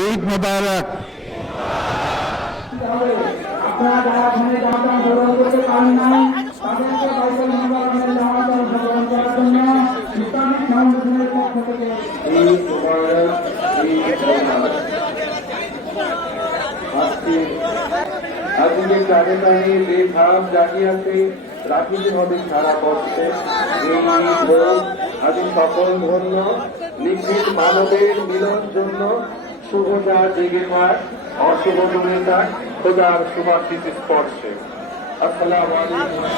ঈদ মোবারক। আপনারা যারা ওখানে জামাত গ্রহণ করতে পারেন নাই তাদেরকে বাইতুল মুবারকের জামাত গ্রহণ করার জন্য ইসলামিক ফাউন্ডেশনের পক্ষ থেকে ঈদ মোবারক, ঈদ মোবারক। আজকে চারে চারে যে ভাব জাগিয়ে আছে রাখিতে হবে সারা পক্ষে আজ সকল ধন্য নিখিল মানবের মিলন জন্য শুভতা জেগে মার অশুভ দূরে থাক খোদার সুবাসিত স্পর্শে। আসসালামু আলাইকুম।